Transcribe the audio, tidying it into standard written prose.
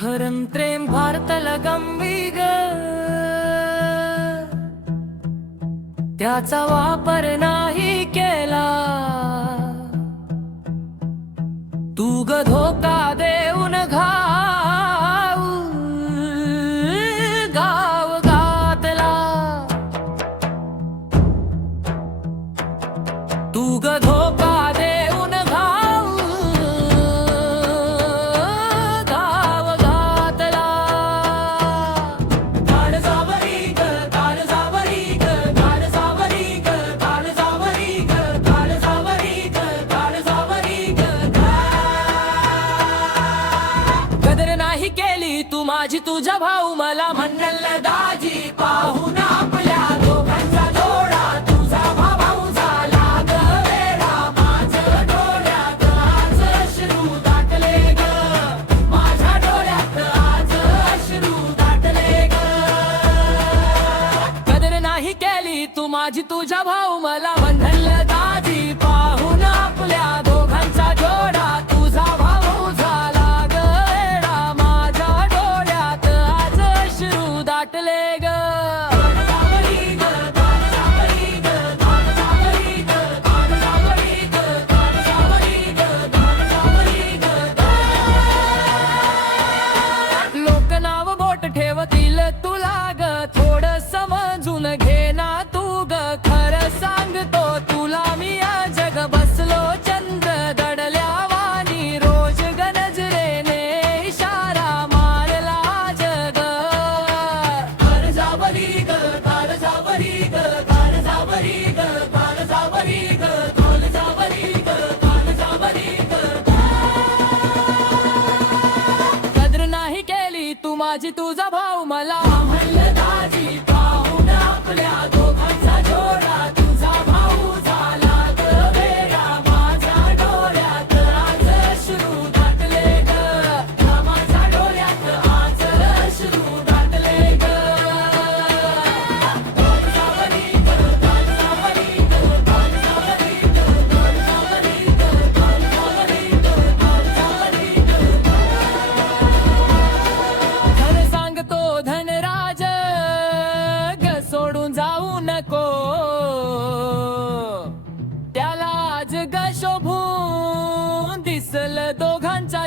हरम प्रेम भारतला गंभीर त्याचा वापर नाही केला तू ग धोका देऊन घाव गाव घातला तू ग धोका देऊन घाव गाव घातला काळ जावरी ग काळ जावरी ग काळ जावरी ग काळ जावरी ग काळ जावरी ग काळ जावरी ग कदर नाही केली तू माझी तुझा भाऊ मला म्हणलं दाजी पाहून आपल्या दोघांचा जोडा तुझा भाऊ झाला ग वेडा माझ्या डोळ्यात आज अश्रू दाटले ग माझ्या डोळ्यात आज अश्रू दाटले ग कदर नाही केली तू माझी तुझा भाऊ मला म्हणलं दाजी पाहून आपल्या दोघांचा जोडा तुझा भाऊ झाला ग वेडा माझ्या डोळ्यात आज अश्रू दाटले ग लोक नाव बोट ठेवतील तुला ग थोडं समजून घे ना तू ग खरं सांगतो तुला मी या जग बसलो चंद्र दडल्या वाणी रोज ग नजरेने इशारा मारला जग कार जावरी ग कार जावरी ग कार जावरी ग कार जावरी ग कार जावरी ग कार जावरी ग कदर नाही केली तू माझी तुझा भाऊ मला म्हणलं दाजी पाहून आपल्या दोघांचा जोडा तुझा भाऊ झाला ग वेडा माझ्या डोळ्यात आज अश्रू दाटले ग माझ्या डोळ्यात आज अश्रू दाटले ग कार जावरी ग कार जावरी ग कार जावरी ग कार जावरी ग कार जावरी ग कार जावरी ग खरं सांगतो धनराज ग सोडून जाऊ नको त्याला आज ग शोभून दिसल दोघांचा